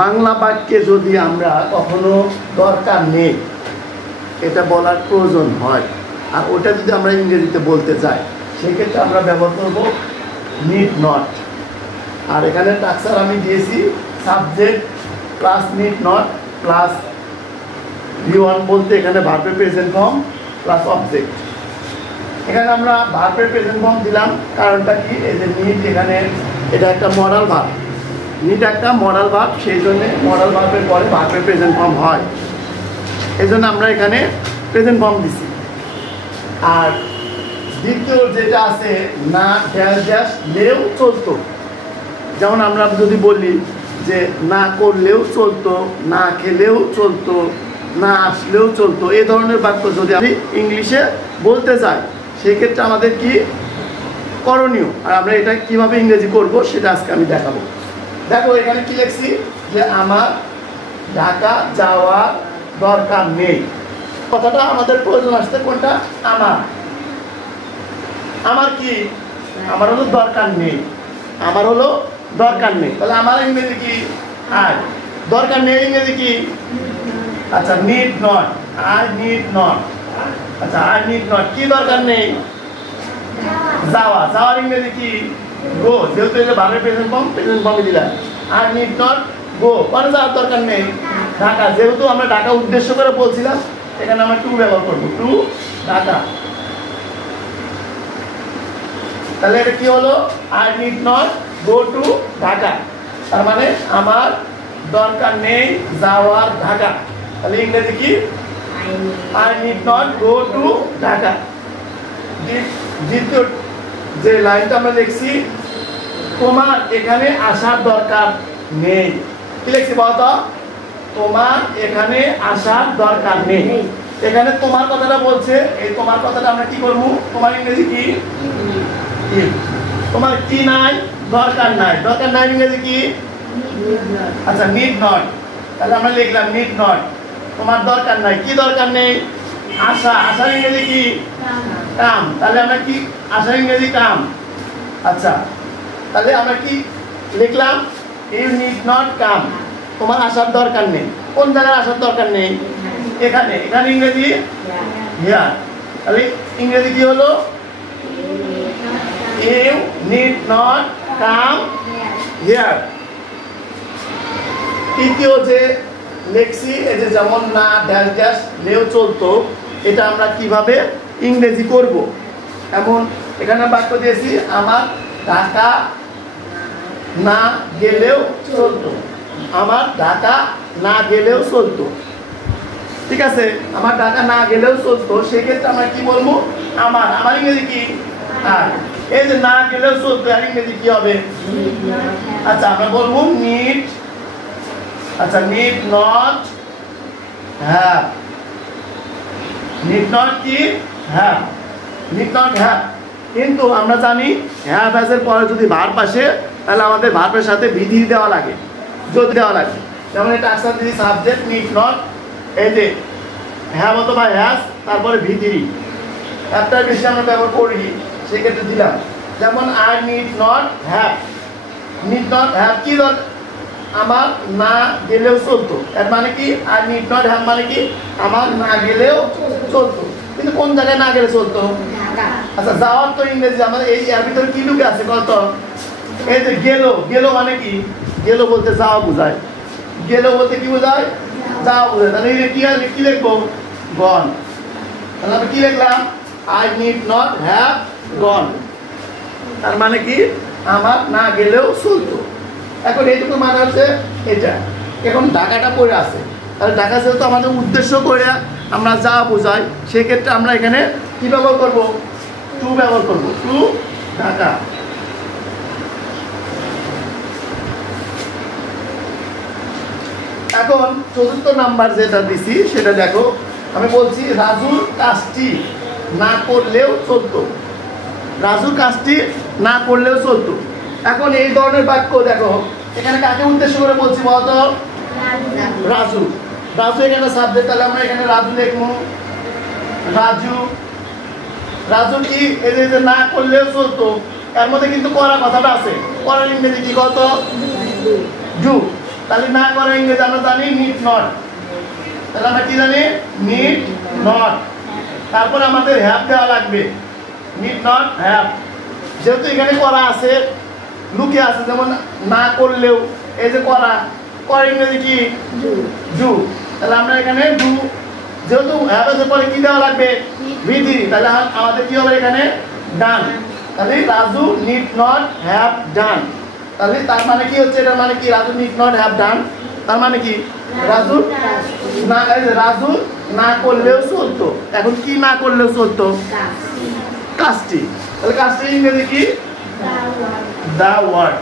বাংলা বাক্যে যদি আমরা কখনো দরকার নেই এটা বলার প্রয়োজন হয়, আর ওটা যদি আমরা ইংরেজিতে বলতে যাই সেক্ষেত্রে আমরা ব্যবহার করব নিড নট। আর এখানে টাক্সার আমি দিয়েছি subject plus need not plus V1 বলতে এখানে ভার্বের প্রেজেন্ট ফর্ম প্লাস অবজেক্ট। এখানে আমরা ভার্বের প্রেজেন্ট ফর্ম দিলাম, কারণটা কি, এই যে নিড এখানে এটা একটা মডাল ভার্ব, নিড একটা মডাল ভার্ব, সেই জন্য মডাল ভার্বের পরে ভার্বের প্রেজেন্ট ফর্ম হয়, এই জন্য আমরা এখানে প্রেজেন্ট ফর্ম দিছি। আর দ্বিতীয় যেটা আছে না ড্যাশ ড্যাশ লেও চলতো, যেমন আমরা যদি বলি যে না করলেও চলতো, না খেলেও চলতো, না আসলেও চলতো, এই ধরনের বাক্য যদি আমি ইংলিশে বলতে চাই সেক্ষেত্রে আমাদের কি করণীয়, আর আমরা এটা কিভাবে ইংরেজি করব সেটা আজকে আমি দেখাবো। দেখো এখানে কি লিখছি যে আমার ঢাকা যাওয়ার দরকার নেই, কথাটা আমাদের প্রয়োজন আসছে কোনটা, আমার, আমার কি, আমার হলো দরকার নেই, আমার হলো দরকার নেই, তাহলে আমার ইংরেজি কি, আর দরকার নেই ইংরেজি কি, আচ্ছা need not, I need not, আচ্ছা আই নিড নট কি দরকার নেই, যাওয়া, যাওয়ার ইংরেজি কি, গো, যেহেতু এটা ভার্বের প্রেজেন্ট ফর্মে দিলাম, আই নিড নট গো, মানে যাওয়ার দরকার নেই, ঢাকা, যেহেতু আমরা ঢাকা উদ্দেশ্য করে বলছিলাম এখানে আমরা টু ব্যবহার করবো, টু ঢাকা, তাহলে এটা কি হলো, I need not go to Dhaka, তার মানে আমার দরকার নেই যাওয়ার ঢাকা, তাহলে ইংরেজি কি, I need not go to Dhaka. দ্বিতীয় যে লাইনটা আমরা লিখছি, তোমার এখানে আসার দরকার নেই, কি লিখছি বলতো, তোমার এখানে আসার দরকার নেই, এখানে তোমার কথাটা বলছে, এই তোমার কথাটা আমরা কি করবো, তোমার ইংরেজি কি, তোমার কি নাই, দরকার নাই, দরকার নাই ইংরেজি কি, আচ্ছা নিড নট, তাহলে আমরা লিখলাম নিড নট, তোমার দরকার নাই, কি দরকার নেই, আশা, আশার ইংরেজি কি, কাম, তাহলে আমরা কি, আশার ইংরেজি কাম, আচ্ছা তাহলে আমরা কি লিখলাম, ইউ নিড নট কাম, তোমার আসার দরকার নেই, কোন জায়গায় আসার দরকার নেই, এখানে, এখানে ইংরেজি হিয়ার, তাহলে ইংরেজি কি হলো, you need not come here. তৃতীয় যে লেখছি এই যে যেমন না ড্যাশ ড্যাশ লেও চলতো, এটা আমরা কিভাবে ইংরেজি করব, এমন এখানে বাক্য দিয়েছি, আমার ঢাকা না গেলেও চলতো, আমার ঢাকা না গেলেও চলতো, ঠিক আছে, আমার ঢাকা না গেলেও চলতো, সেক্ষেত্রে আমরা কি বলবো, আমার, আমার ইংরেজি কি, আর এই যে না গেলেও চলতো আর ইংরেজি কি হবে, আচ্ছা আমরা বলবো নিড, আচ্ছা need not have, need not কি হ্যাভ, নিড নট হ্যাভ, কিন্তু আমরা জানি হ্যাভ এর পরে যদি ভার্ব আসে তাহলে আমাদের ভার্বের সাথে বিধি দেওয়া লাগে, যদি দেওয়া লাগে, যেমন এটা আসার যদি সাবজেক্ট নিড নট, এই যে হ্যাভ অথবা হ্যাজ তারপরে ভিতরি, একটার বেশি আমরা ব্যবহার করি সেক্ষেত্রে দিলাম, যেমন I need not have, need not have কি দরকার, আমার না গেলেও চলতো, এর মানে কি, আই নিড নট হ্যাভ মানে কি, আমার না গেলেও চলতো, কিন্তু কোন জায়গায় না গেলে চলতো, আচ্ছা যাওয়ার তো ইংরেজি আমাদের এই এর ভিতরে কি লুকে আছে কত, এই যে গেলো, গেলো মানে কি, গেলো বলতে যাওয়া বোঝায়, গেলো বলতে কি বোঝায়, যাওয়া বোঝায়, তাহলে কি লিখবো, গন, তাহলে আমি কি লিখলাম, I need not have gone, তার মানে কি আমার না গেলেও চলতো। এখন এইটুকু মানে হচ্ছে এটা, এখন ঢাকাটা পড়ে আছে, তাহলে ঢাকা যেহেতু আমাদের উদ্দেশ্য করে আমরা যা বোঝাই সেক্ষেত্রে আমরা এখানে কি ব্যবহার করব, টু ব্যবহার করব, টু ঢাকা। এখন চতুর্থ নাম্বার যেটা দিছি সেটা দেখো, আমি বলছি রাজুর কাজটি না করলেও চলতো, রাজুর কাজটি না করলেও চলতো। এখন এই ধরনের বাক্য দেখো এখানে কাকে উদ্দেশ্য করে বলছি বলতো, রাজু, রাজু এখানে সাবজেক্ট, তাহলে আমরা এখানে রাজু লিখবো, রাজু, রাজু কি এই যে না করলেও চলতো, এর মধ্যে কিন্তু করা কথাটা আছে, করার ইংরেজি কি কত, ডু, তাহলে না করে ইংরেজি আমরা জানি নিড নট, তাহলে আমরা কি জানি নিড নট। তারপর আমাদের হ্যাভ দেওয়া লাগবে, নিড নট হ্যাভ। যেহেতু এখানে করা আছে লুকে আছে, যেমন না করলেও এই যে করা, করে ইংরেজি কি ডু, তাহলে আমরা এখানে ডু, যেহেতু হ্যাভ এর পরে কি দেওয়া লাগবে ভিডি, তাহলে আমাদের কি হবে এখানে ডান। তাহলে Raju need not have done, তাহলে তার মানে কি হচ্ছে, এটার মানে কি Raju need not have done, তার মানে কি রাজু না, রাজু না করলেও চলতো। এখন কি না করলেও চলতো, কাজটি, তাহলে কাজটি ইংরেজি কি দা ওয়ার্ড।